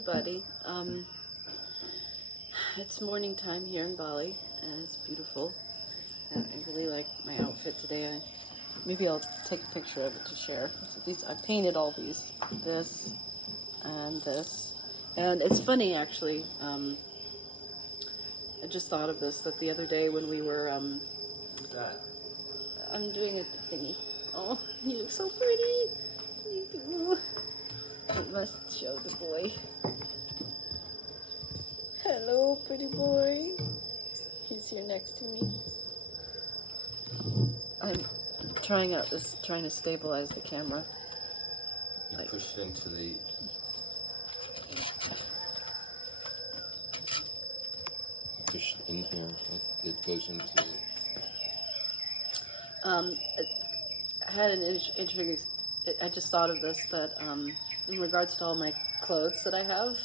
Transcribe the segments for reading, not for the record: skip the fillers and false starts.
everybody. It's morning time here in Bali, and it's beautiful. And I really like my outfit today. Maybe I'll take a picture of it to share. So I painted all these, this and this, and it's funny actually. I just thought of this that the other day when we were What's that? I'm doing a thingy. Oh, you look so pretty. You do. I must show the boy. Hello, pretty boy. He's here next to me. I'm trying to stabilize the camera. You push it into the... Push it in here. It goes into... I had an interesting. I just thought of this that in regards to all my clothes that I have,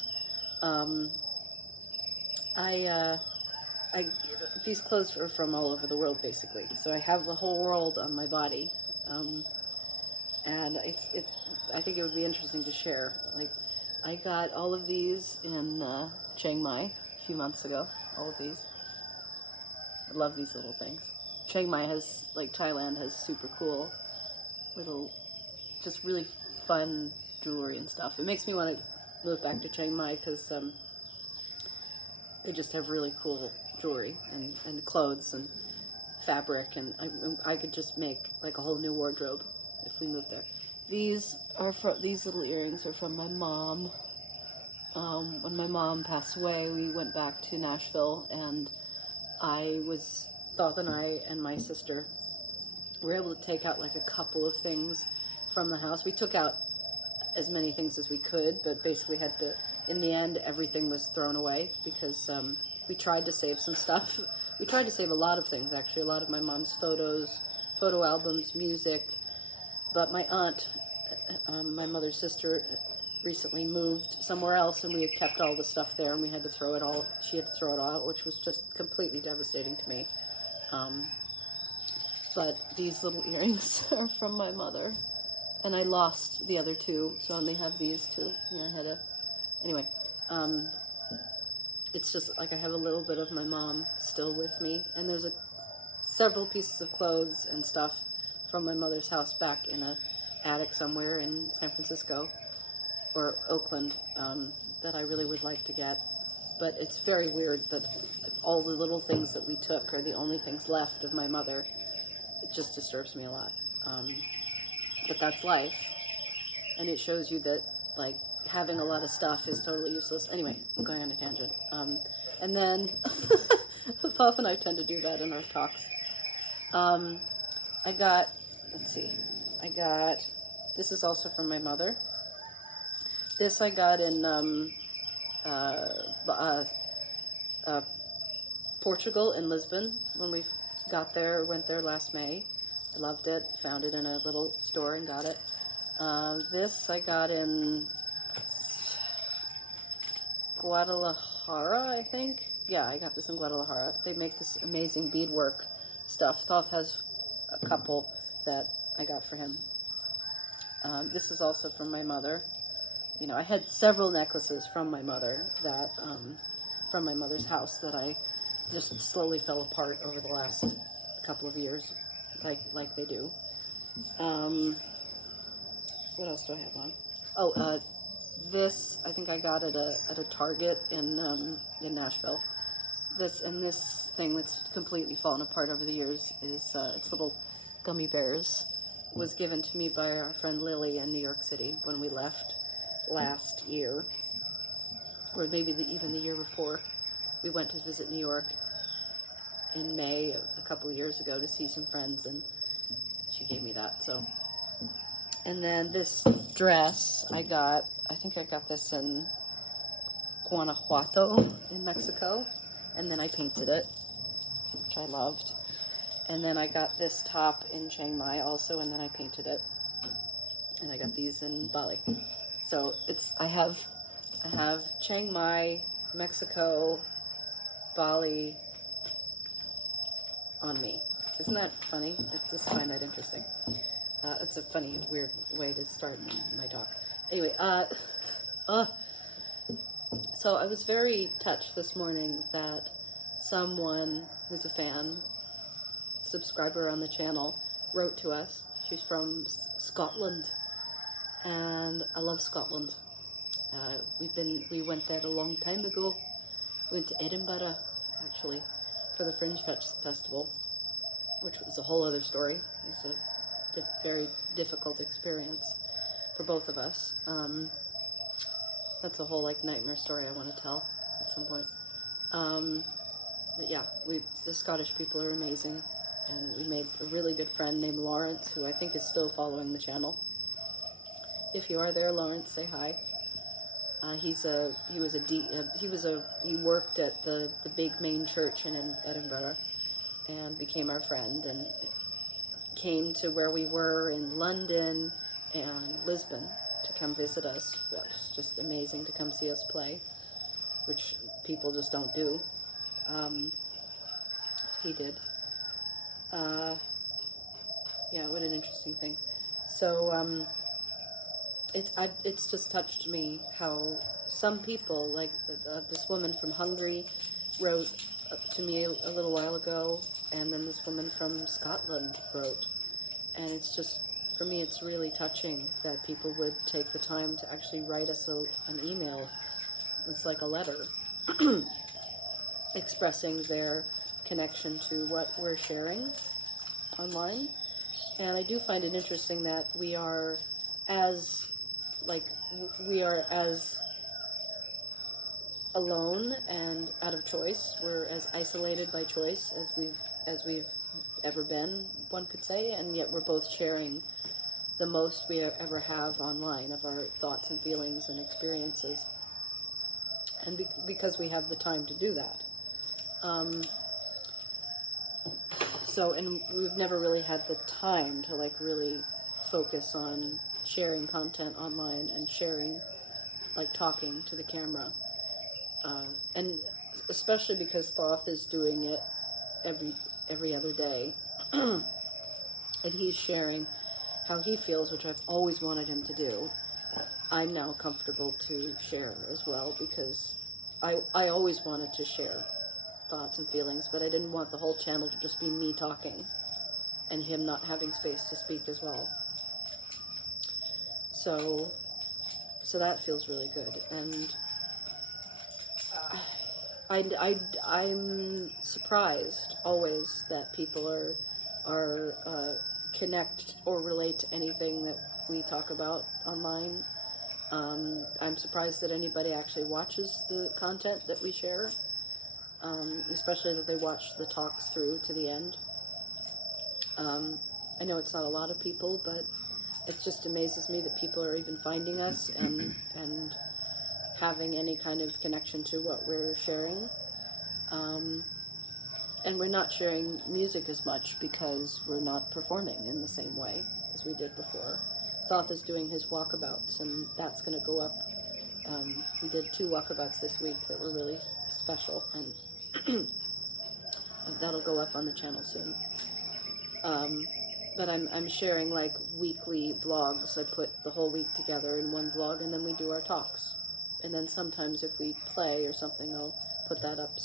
these clothes are from all over the world basically. So I have the whole world on my body, and I think it would be interesting to share. Like, I got all of these in Chiang Mai a few months ago. All of these. I love these little things. Chiang Mai has, like Thailand, has super cool little, just really fun jewelry and stuff. It makes me want to move back to Chiang Mai because they just have really cool jewelry and clothes and fabric, and I could just make like a whole new wardrobe if we moved there. These little earrings are from my mom. When my mom passed away, we went back to Nashville, and Thoth and I and my sister were able to take out like a couple of things from the house. We took out as many things as we could, but basically had to, in the end, everything was thrown away because we tried to save some stuff. We tried to save a lot of things, actually, a lot of my mom's photos, photo albums, music, but my aunt, my mother's sister, recently moved somewhere else, and we had kept all the stuff there, and we had to throw it all, she had to throw it all out, which was just completely devastating to me. But these little earrings are from my mother, and I lost the other two, so I only have these two, and I had to, anyway, it's just like I have a little bit of my mom still with me, and there's several pieces of clothes and stuff from my mother's house back in a attic somewhere in San Francisco or Oakland that I really would like to get. But it's very weird that all the little things that we took are the only things left of my mother. It just disturbs me a lot. But that's life. And it shows you that, like, having a lot of stuff is totally useless. Anyway, I'm going on a tangent. And then, Thoth and I tend to do that in our talks. I got, this is also from my mother. This I got in Portugal, in Lisbon, when we went there last May. I loved it, found it in a little store and got it. This I got in Guadalajara, I think. Yeah, I got this in Guadalajara. They make this amazing beadwork stuff. Thoth has a couple that I got for him. This is also from my mother. You know, I had several necklaces from my mother that, from my mother's house that I just slowly fell apart over the last couple of years, like they do. What else do I have on? Oh, this I think I got at a Target in Nashville. This thing that's completely fallen apart over the years is it's little gummy bears. Was given to me by our friend Lily in New York City when we left last year, or maybe even the year before. We went to visit New York in May a couple of years ago to see some friends, and she gave me that. So, and then this dress I think I got this in Guanajuato in Mexico, and then I painted it, which I loved. And then I got this top in Chiang Mai also, and then I painted it. And I got these in Bali. So I have Chiang Mai, Mexico, Bali on me. Isn't that funny? I just find that interesting. It's a funny, weird way to start my talk. Anyway, So I was very touched this morning that someone who's a fan, subscriber on the channel, wrote to us. She's from Scotland, and I love Scotland. We went there a long time ago. We went to Edinburgh, actually, for the Fringe Festival, which was a whole other story. It was a very difficult experience for both of us. That's a whole nightmare story I want to tell at some point. But yeah, the Scottish people are amazing, and we made a really good friend named Lawrence, who I think is still following the channel. If you are there, Lawrence, say hi. He worked at the big main church in Edinburgh, and became our friend, and came to where we were in London and Lisbon to come visit us. It was just amazing to come see us play, which people just don't do. He did. Yeah, what an interesting thing. So, it's just touched me how some people, like this woman from Hungary wrote to me a little while ago, and then this woman from Scotland wrote, and it's just, for me, it's really touching that people would take the time to actually write us an email. It's like a letter expressing their connection to what we're sharing online. And I do find it interesting that we are as alone and out of choice. We're as isolated by choice as we've ever been, one could say, and yet we're both sharing the most we ever have online of our thoughts and feelings and experiences, and because we have the time to do that. And we've never really had the time to really focus on sharing content online and sharing, talking to the camera, and especially because Thoth is doing it every other day, and he's sharing how he feels, which I've always wanted him to do. I'm now comfortable to share as well, because I always wanted to share thoughts and feelings, but I didn't want the whole channel to just be me talking and him not having space to speak as well. So that feels really good, and I'm surprised always that people are connect or relate to anything that we talk about online. I'm surprised that anybody actually watches the content that we share, especially that they watch the talks through to the end. I know it's not a lot of people, but it just amazes me that people are even finding us and having any kind of connection to what we're sharing. And we're not sharing music as much because we're not performing in the same way as we did before. Thoth is doing his walkabouts, and that's going to go up. We did 2 walkabouts this week that were really special, and that'll go up on the channel soon. But I'm sharing weekly vlogs. I put the whole week together in one vlog, and then we do our talks. And then sometimes if we play or something, I'll put that up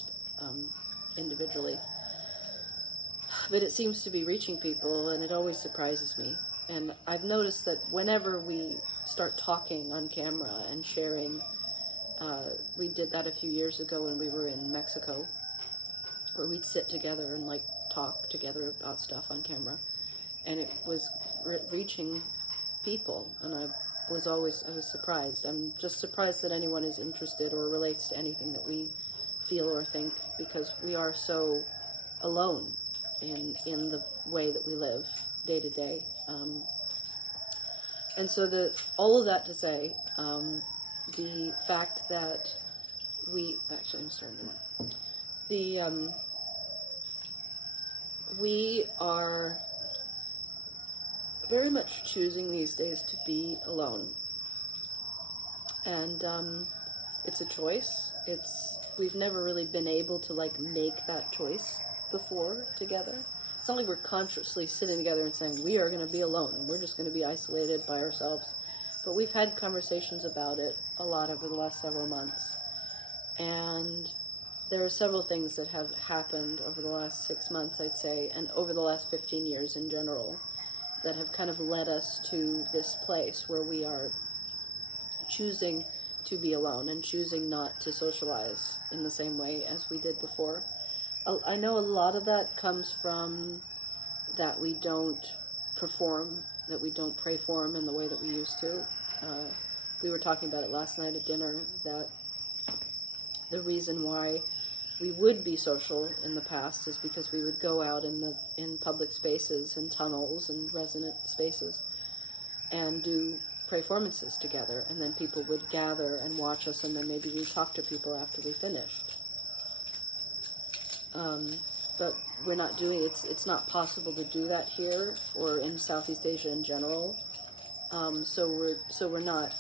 individually. But it seems to be reaching people, and it always surprises me. And I've noticed that whenever we start talking on camera and sharing, we did that a few years ago when we were in Mexico, where we'd sit together and talk together about stuff on camera, and it was reaching people, and I was surprised. I'm just surprised that anyone is interested or relates to anything that we feel or think, because we are so alone in the way that we live day to day. And so all of that to say, the fact that we are very much choosing these days to be alone. And it's a choice. We've never really been able to make that choice before together. It's not like we're consciously sitting together and saying we are going to be alone and we're just going to be isolated by ourselves. But we've had conversations about it a lot over the last several months. And there are several things that have happened over the last 6 months, I'd say, and over the last 15 years in general, that have kind of led us to this place where we are choosing to be alone and choosing not to socialize in the same way as we did before. I know a lot of that comes from that we don't perform, that we don't pray for him in the way that we used to. We were talking about it last night at dinner, that the reason why we would be social in the past is because we would go out in public spaces and tunnels and resonant spaces and do performances together, and then people would gather and watch us, and then maybe we'd talk to people after we finished. But we're not doing it's not possible to do that here or in Southeast Asia in general. So we're not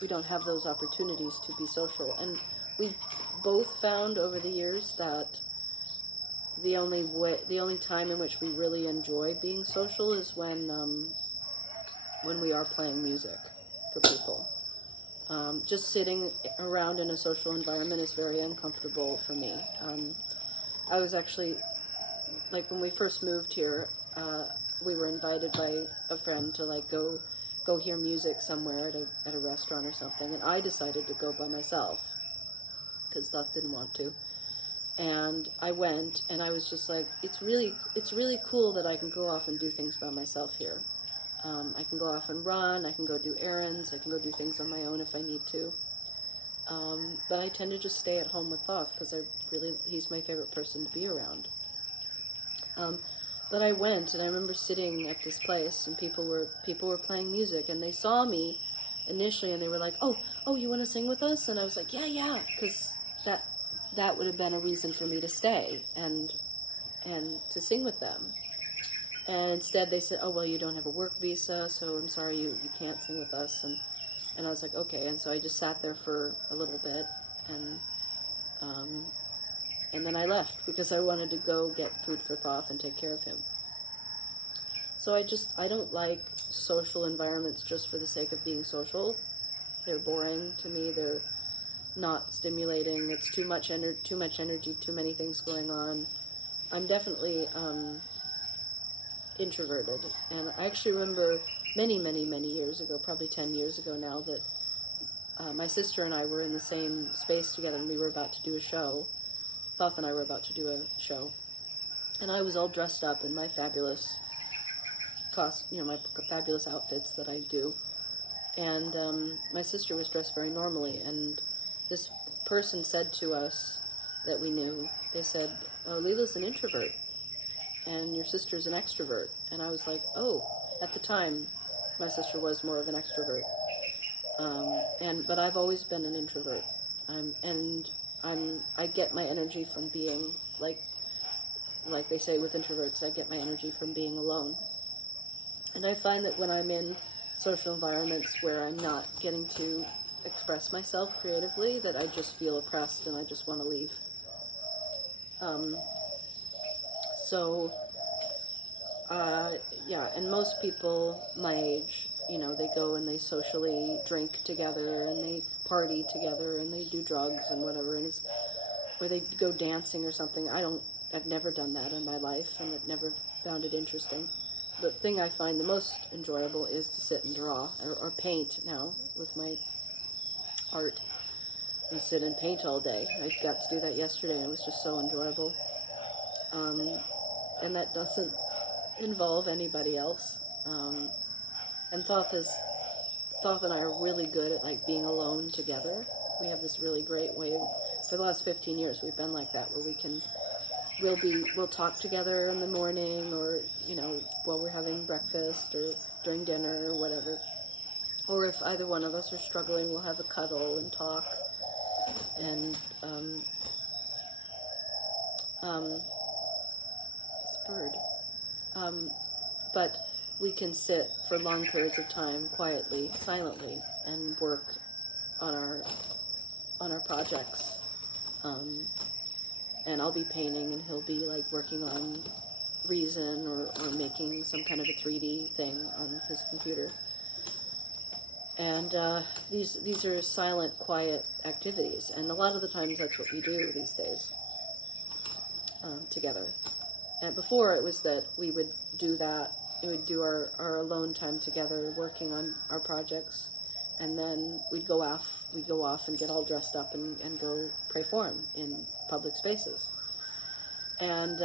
we don't have those opportunities to be social, and we've both found over the years that the only time in which we really enjoy being social is when we are playing music for people. Just sitting around in a social environment is very uncomfortable for me. I was actually, like, when we first moved here, we were invited by a friend to like go hear music somewhere at a restaurant or something, and I decided to go by myself because Duff didn't want to. And I went, and I was just like, it's really cool that I can go off and do things by myself here. I can go off and run, I can go do errands, I can go do things on my own if I need to. But I tend to just stay at home with Thoth because he's my favorite person to be around. But I went, and I remember sitting at this place, and people were playing music, and they saw me initially, and they were like, oh, you want to sing with us? And I was like, yeah, because that would have been a reason for me to stay and to sing with them. And instead they said, oh, well, you don't have a work visa, so I'm sorry, you can't sing with us. And I was like, okay. And so I just sat there for a little bit, and then I left because I wanted to go get food for Thoth and take care of him. So I don't like social environments just for the sake of being social. They're boring to me. They're not stimulating. It's too much energy, too many things going on. I'm definitely introverted, and I actually remember many years ago, probably 10 years ago now, that my sister and I were in the same space together, and we were about to do a show. Thoth and I were about to do a show, and I was all dressed up in my fabulous my fabulous outfits that I do, and my sister was dressed very normally, and this person said to us that we knew, they said, oh, Lila's an introvert, and your sister's an extrovert. And I was like, oh, at the time, my sister was more of an extrovert. But I've always been an introvert. I get my energy from being, like they say with introverts, I get my energy from being alone. And I find that when I'm in social environments where I'm not getting to express myself creatively, that I just feel oppressed and I just want to leave. And most people my age, they go and they socially drink together and they party together and they do drugs and whatever, or they go dancing or something. I've never done that in my life, and I've never found it interesting. The thing I find the most enjoyable is to sit and draw or paint now with my art. I sit and paint all day. I got to do that yesterday, and it was just so enjoyable. And that doesn't involve anybody else. And Thoth and I are really good at like being alone together. We have this really great way. For the last 15 years, we've been like that, where we'll talk together in the morning, or while we're having breakfast or during dinner or whatever. Or if either one of us are struggling, we'll have a cuddle and talk. And it's a bird. But we can sit for long periods of time quietly, silently, and work on our projects. And I'll be painting, and he'll be like working on Reason or making some kind of a 3D thing on his computer. And these are silent, quiet activities, and a lot of the times that's what we do these days together. And before it was that we would do that, we would do our alone time together, working on our projects, and then we'd go off and get all dressed up and go perform in public spaces. And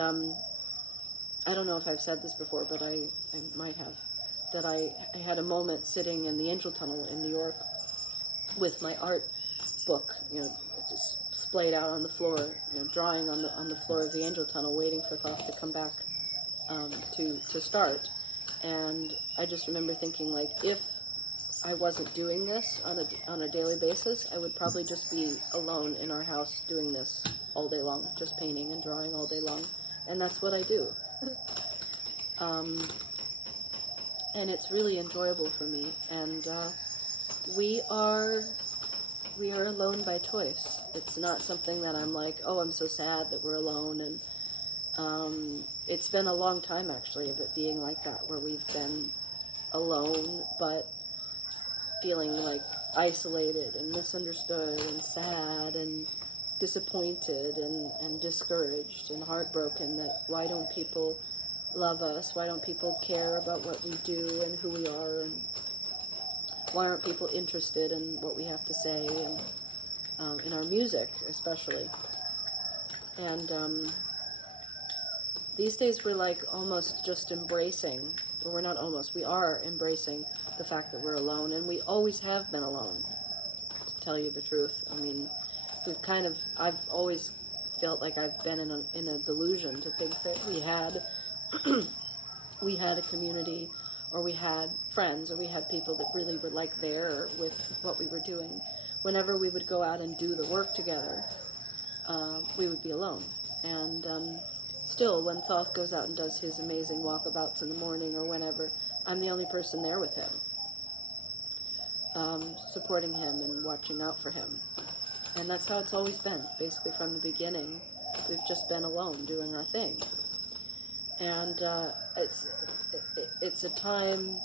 I don't know if I've said this before, but I might have, that I had a moment sitting in the Angel Tunnel in New York with my art book, just splayed out on the floor, drawing on the floor of the Angel Tunnel, waiting for Thoth to come back to start. And I just remember thinking, like, if I wasn't doing this on a daily basis, I would probably just be alone in our house doing this all day long, just painting and drawing all day long. And that's what I do. And it's really enjoyable for me. And we are alone by choice. It's not something that I'm like, oh, I'm so sad that we're alone. And it's been a long time, actually, of it being like that, where we've been alone, but feeling like isolated and misunderstood and sad and disappointed and discouraged and heartbroken that why don't people love us? Why don't people care about what we do and who we are? And why aren't people interested in what we have to say and in our music, especially? And these days we're like almost just embracing, or we're not almost, we are embracing the fact that we're alone, and we always have been alone, to tell you the truth. I mean, I've always felt like I've been in a delusion to think that we had we had a community, or we had friends, or we had people that really were like there with what we were doing. Whenever we would go out and do the work together, we would be alone. And still, when Thoth goes out and does his amazing walkabouts in the morning or whenever, I'm the only person there with him, supporting him and watching out for him. And that's how it's always been, basically from the beginning. We've just been alone doing our thing. And it's a time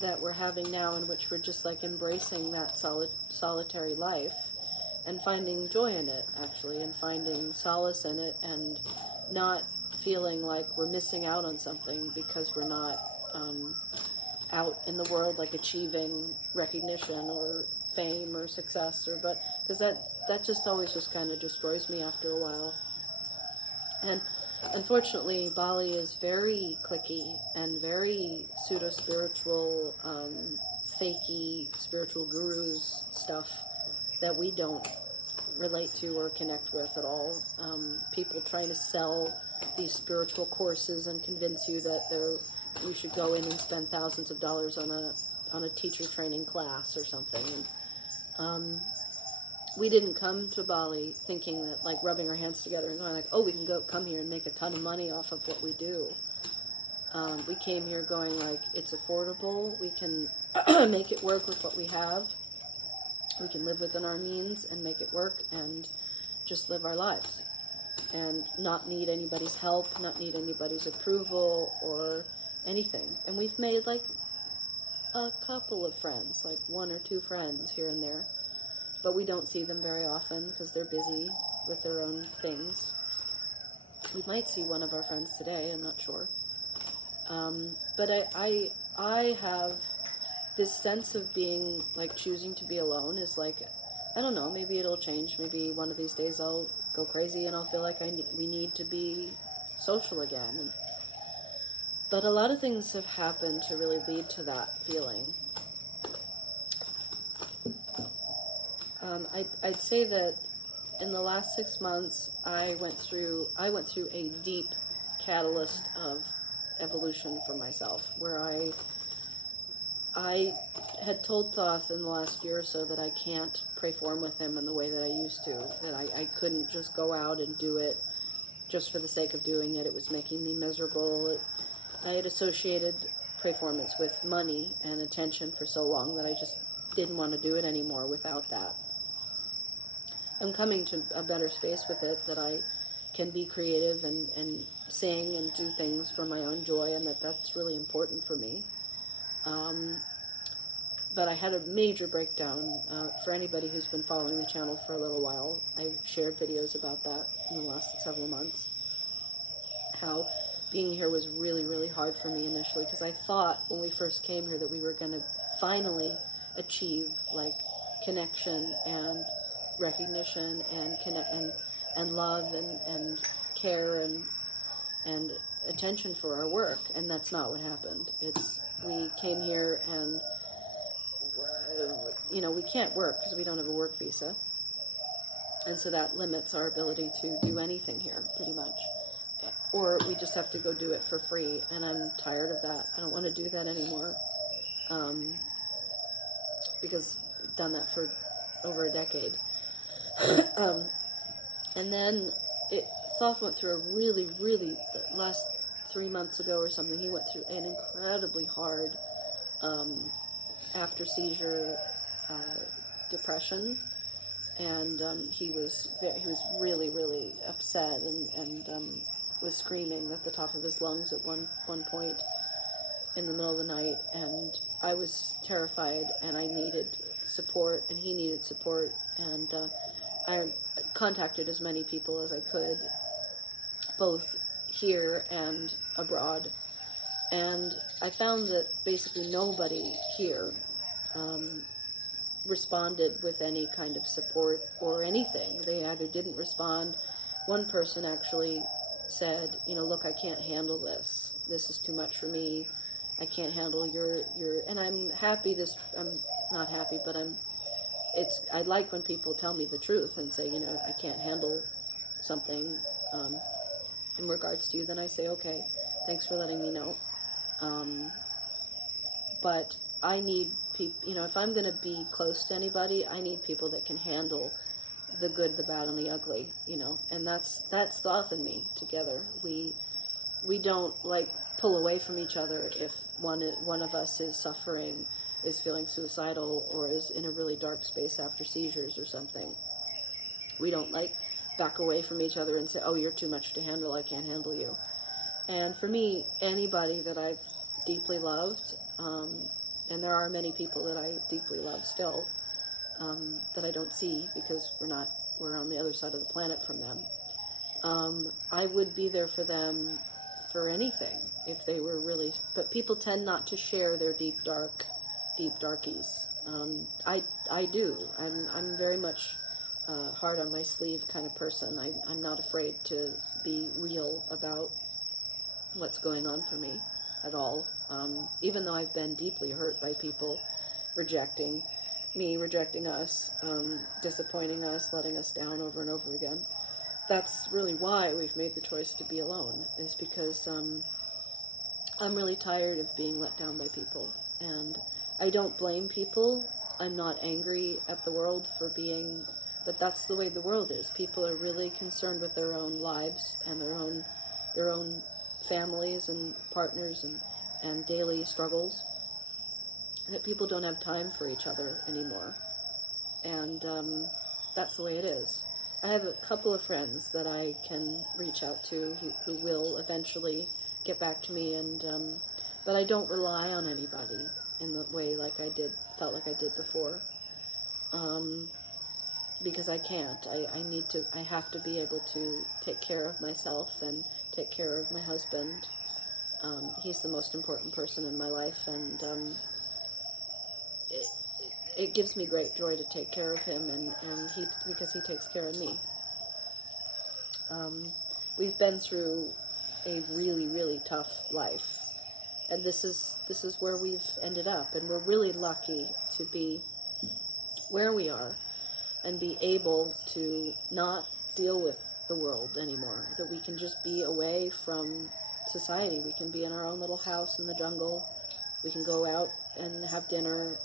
that we're having now in which we're just like embracing that solitary life and finding joy in it, actually, and finding solace in it, and not feeling like we're missing out on something because we're not out in the world like achieving recognition or fame or success, or because that just always just kind of destroys me after a while. And unfortunately, Bali is very cliquey and very pseudo-spiritual, fakey spiritual gurus stuff that we don't relate to or connect with at all. People trying to sell these spiritual courses and convince you that you should go in and spend thousands of dollars on a teacher training class or something. And we didn't come to Bali thinking that, like, rubbing our hands together and going like, oh, we can come here and make a ton of money off of what we do. We came here going like, it's affordable, we can make it work with what we have, we can live within our means and make it work and just live our lives and not need anybody's help, not need anybody's approval or anything. And we've made like a couple of friends, like 1 or 2 friends here and there, but we don't see them very often because they're busy with their own things. We might see one of our friends today, I'm not sure. But I have this sense of being, like, choosing to be alone is like, I don't know, maybe it'll change. Maybe one of these days I'll go crazy and I'll feel like we need to be social again. But a lot of things have happened to really lead to that feeling. I'd say that in the last 6 months, I went through a deep catalyst of evolution for myself, where I had told Thoth in the last year or so that I can't perform with him in the way that I used to, that I couldn't just go out and do it just for the sake of doing it. It was making me miserable. I had associated performance with money and attention for so long that I just didn't want to do it anymore without that. I'm coming to a better space with it, that I can be creative and sing and do things for my own joy, and that's really important for me. but I had a major breakdown. For anybody who's been following the channel for a little while, I shared videos about that in the last several months. How being here was really, really hard for me initially, because I thought when we first came here that we were going to finally achieve like connection and recognition and and love and care and attention for our work, and that's not what happened. We came here and we can't work because we don't have a work visa, and so that limits our ability to do anything here pretty much, or we just have to go do it for free, and I'm tired of that. I don't want to do that anymore, because I've done that for over a decade. And then Thoth went through a really, really, last 3 months ago or something, he went through an incredibly hard after seizure depression, and he was really, really upset and was screaming at the top of his lungs at one point in the middle of the night, and I was terrified, and I needed support, and he needed support, and I contacted as many people as I could, both here and abroad, and I found that basically nobody here responded with any kind of support or anything. They either didn't respond. One person actually said, look, I can't handle this. This is too much for me. I can't handle your, and I'm not happy, but I like when people tell me the truth and say, I can't handle something in regards to you. Then I say, okay, thanks for letting me know. But I need people, if I'm going to be close to anybody, I need people that can handle the good, the bad, and the ugly, and that's Thoth and me together. We don't pull away from each other if one of us is suffering, is feeling suicidal, or is in a really dark space after seizures or something. We don't back away from each other and say, oh, you're too much to handle, I can't handle you. And for me, anybody that I've deeply loved, and there are many people that I deeply love still, that I don't see because we're on the other side of the planet from them. I would be there for them for anything if they were really, but people tend not to share their deep darkies. I do. I'm very much hard on my sleeve kind of person. I'm not afraid to be real about what's going on for me at all. Even though I've been deeply hurt by people rejecting me, rejecting us, disappointing us, letting us down over and over again. That's really why we've made the choice to be alone, is because I'm really tired of being let down by people. And I don't blame people. I'm not angry at the world for being, but that's the way the world is. People are really concerned with their own lives and their own families and partners and daily struggles, that people don't have time for each other anymore. And that's the way it is. I have a couple of friends that I can reach out to who will eventually get back to me, and but I don't rely on anybody in the way felt like I did before, because I can't. I have to be able to take care of myself and take care of my husband. He's the most important person in my life, and it gives me great joy to take care of him, and because he takes care of me. We've been through a really, really tough life, and this is where we've ended up, and we're really lucky to be where we are and be able to not deal with the world anymore, that we can just be away from society. We can be in our own little house in the jungle. We can go out and have dinner.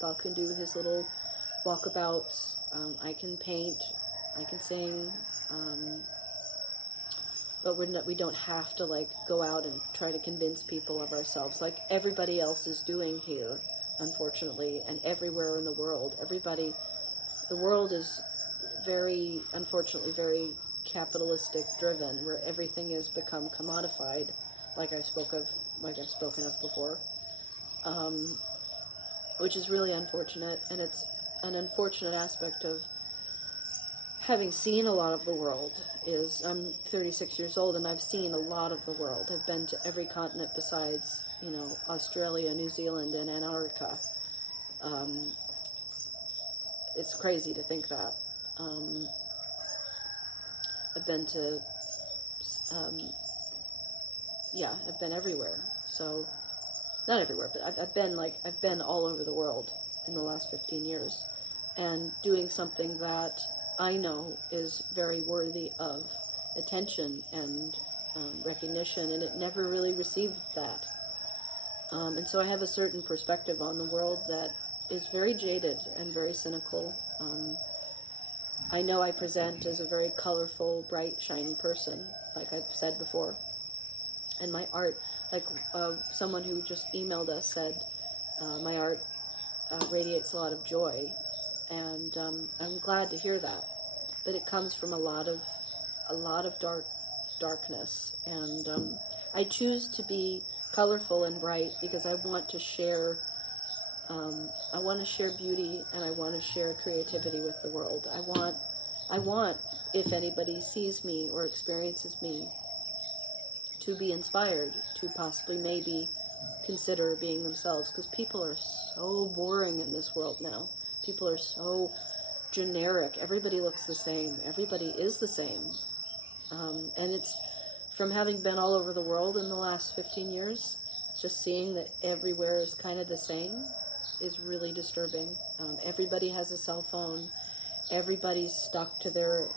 Thoth can do his little walkabouts. I can paint. I can sing. But we don't have to go out and try to convince people of ourselves like everybody else is doing here, unfortunately, and everywhere in the world. The world is unfortunately, very capitalistic driven, where everything has become commodified, like I've spoken of before. which is really unfortunate. And it's an unfortunate aspect of having seen a lot of the world. Is I'm 36 years old, and I've seen a lot of the world. I've been to every continent besides, Australia, New Zealand, and Antarctica. It's crazy to think that. I've been to, I've been everywhere. So, not everywhere, but I've been all over the world in the last 15 years, and doing something that I know is very worthy of attention and recognition, and it never really received that. And so I have a certain perspective on the world that is very jaded and very cynical. I know I present as a very colorful, bright, shiny person, like I've said before. And my art, like someone who just emailed us said, my art radiates a lot of joy. And I'm glad to hear that. But it comes from a lot of darkness. And I choose to be colorful and bright because I want to share beauty, and I want to share creativity with the world. I want, if anybody sees me or experiences me, to be inspired to possibly maybe consider being themselves, because people are so boring in this world now. People are so generic. Everybody looks the same. Everybody is the same. And it's from having been all over the world in the last 15 years, just seeing that everywhere is kind of the same is really disturbing. Everybody has a cell phone. Everybody's stuck to their,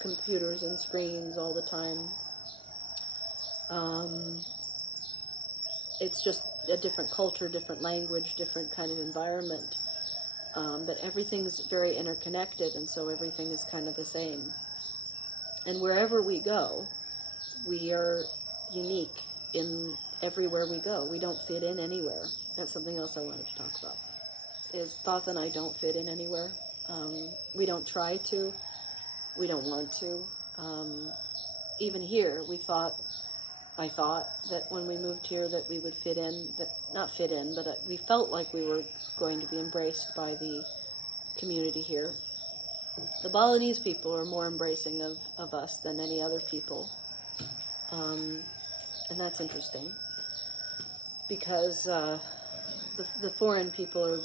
computers and screens all the time. It's just a different culture, different language, different kind of environment. But everything's very interconnected, and so everything is kind of the same. And wherever we go, we are unique in everywhere we go. We don't fit in anywhere. That's something else I wanted to talk about. Is Thoth and I don't fit in anywhere. We don't try to. We don't want to. Even here, I thought that when we moved here that we would fit in, not fit in, but we felt like we were going to be embraced by the community here. The Balinese people are more embracing of us than any other people. And that's interesting. Because the foreign people are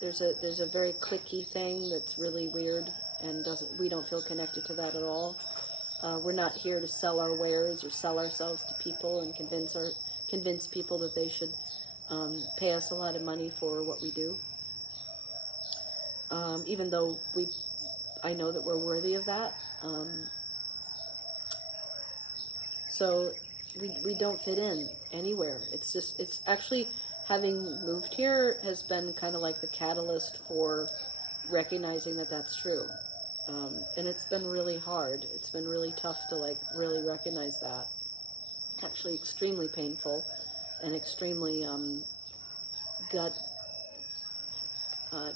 there's a very cliquey thing that's really weird, and we don't feel connected to that at all. We're not here to sell our wares or sell ourselves to people and convince people that they should pay us a lot of money for what we do. Even though I know that we're worthy of that. So we don't fit in anywhere. It's actually, having moved here has been kind of like the catalyst for recognizing that that's true. And it's been really hard. It's been really tough to really recognize that. Actually extremely painful and extremely gut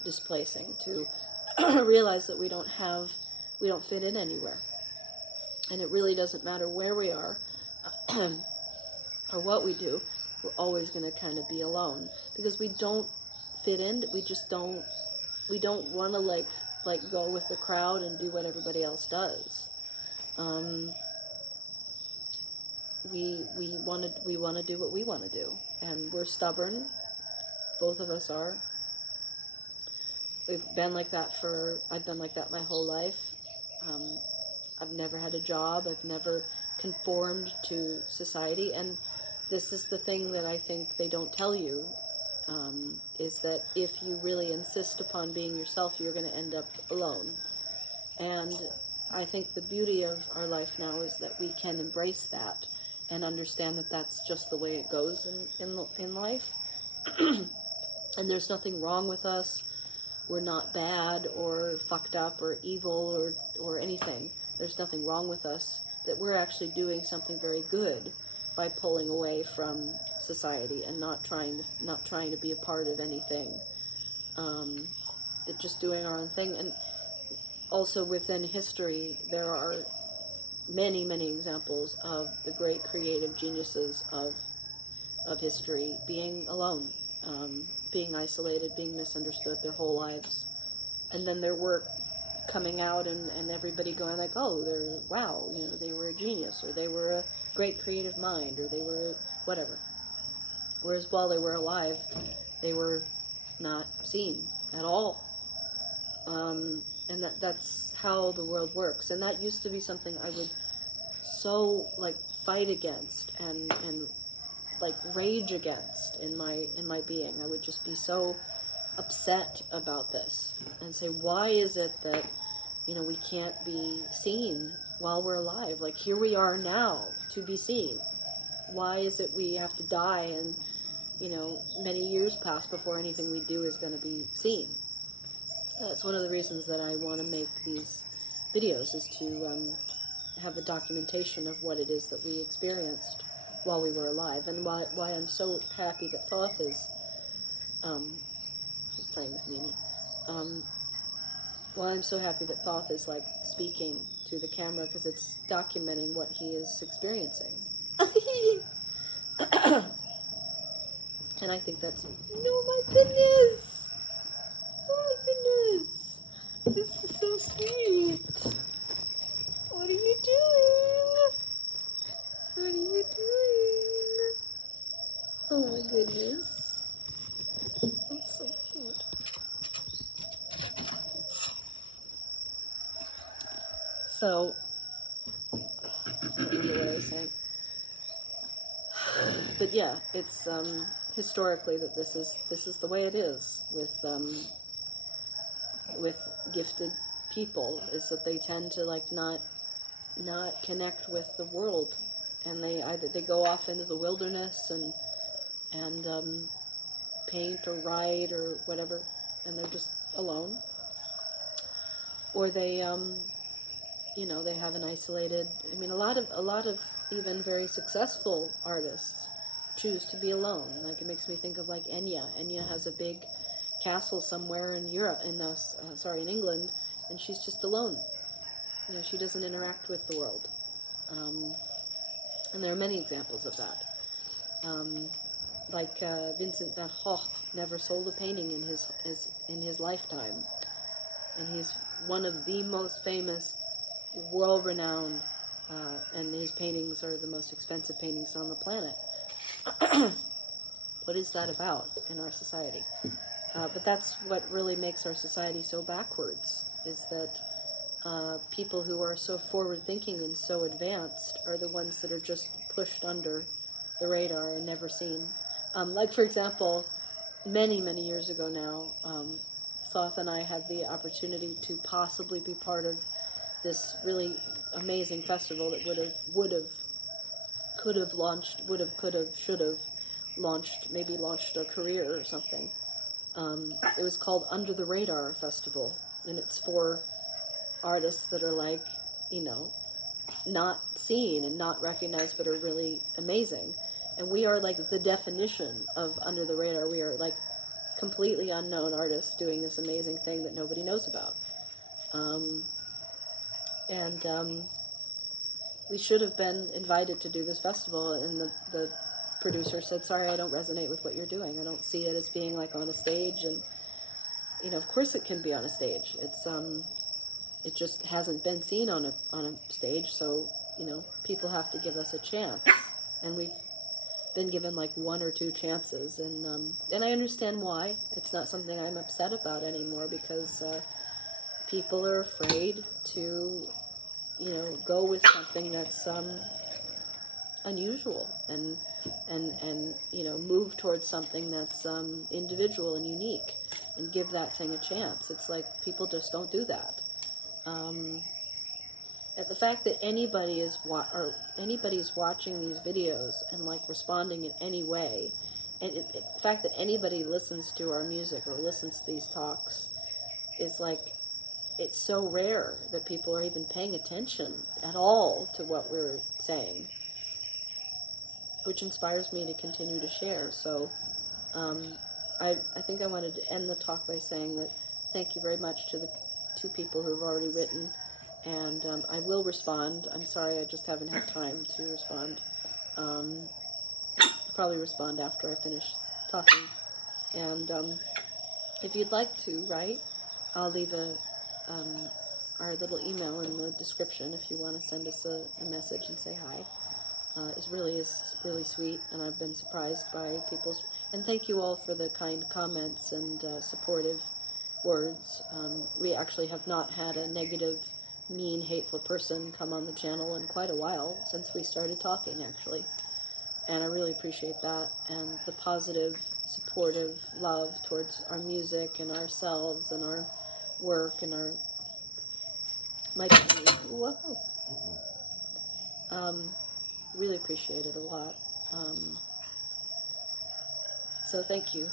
displacing to realize that we don't fit in anywhere. And it really doesn't matter where we are or what we do, we're always going to kind of be alone because we don't fit in. We don't want to like go with the crowd and do what everybody else does. We want to do what we want to do, and we're stubborn. Both of us are. I've been like that my whole life. I've never had a job. I've never conformed to society, and this is the thing that I think they don't tell you, is that if you really insist upon being yourself, you're going to end up alone. And I think the beauty of our life now is that we can embrace that and understand that that's just the way it goes in life. And there's nothing wrong with us. We're not bad or fucked up or evil or anything. There's nothing wrong with us. That we're actually doing something very good by pulling away from society and not trying to be a part of anything. That just doing our own thing. And also within history, there are many, many examples of the great creative geniuses of history being alone. being isolated, being misunderstood their whole lives, and then their work coming out and everybody going like, oh, wow, they were a genius, or they were a great creative mind, or they were whatever. Whereas while they were alive, they were not seen at all. And that's how the world works. And that used to be something I would so like fight against and like rage against in my being. I would just be so upset about this and say, why is it that we can't be seen while we're alive? Like, here we are now to be seen. Why is it we have to die and many years pass before anything we do is going to be seen? That's one of the reasons that I want to make these videos, is to have a documentation of what it is that we experienced while we were alive, and why I'm so happy that Thoth is she's playing with Mimi. Why I'm so happy that Thoth is like speaking to the camera, because it's documenting what he is experiencing. And I think that's, oh my goodness! Oh my goodness! This is so sweet! What are you doing? What are you doing? Oh my goodness. That's so cute. So, I don't remember what I was saying. But yeah, it's historically that this is the way it is with gifted people, is that they tend to like not connect with the world, and they go off into the wilderness and paint or write or whatever, and they're just alone, or they they have an isolated. I mean, a lot of even very successful artists choose to be alone. Like, it makes me think of like Enya. Enya has a big castle somewhere in Europe, in England, and she's just alone. She doesn't interact with the world. And there are many examples of that. Like Vincent van Gogh never sold a painting in his lifetime, and he's one of the most famous, world-renowned, and his paintings are the most expensive paintings on the planet. What is that about in our society? But that's what really makes our society so backwards, is that people who are so forward-thinking and so advanced are the ones that are just pushed under the radar and never seen. Like, for example, many, many years ago now, Thoth and I had the opportunity to possibly be part of this really amazing festival that could have launched, should have launched, maybe launched a career or something. It was called Under the Radar Festival, and it's for artists that are like, not seen and not recognized, but are really amazing. And we are like the definition of under the radar. We are like completely unknown artists doing this amazing thing that nobody knows about. We should have been invited to do this festival, and the producer said, sorry, I don't resonate with what you're doing. I don't see it as being like on a stage. And of course it can be on a stage. It's it just hasn't been seen on a stage, so people have to give us a chance, and we've been given like 1 or 2 chances, and I understand why. It's not something I'm upset about anymore, because people are afraid to go with something that's unusual and move towards something that's individual and unique, and give that thing a chance. It's like people just don't do that. And the fact that anybody's watching these videos and like responding in any way, and the fact that anybody listens to our music or listens to these talks, is like, it's so rare that people are even paying attention at all to what we're saying, which inspires me to continue to share. So I think I wanted to end the talk by saying that thank you very much to the 2 people who've already written, and I will respond. I'm sorry, I just haven't had time to respond. I'll probably respond after I finish talking. And if you'd like to write, I'll leave our little email in the description if you want to send us a message and say hi. It really is really sweet, and I've been surprised by people's. And thank you all for the kind comments and supportive words. We actually have not had a negative, mean, hateful person come on the channel in quite a while, since we started talking, actually. And I really appreciate that, and the positive, supportive love towards our music and ourselves and our work and our my whoa. Really appreciate it a lot. So thank you.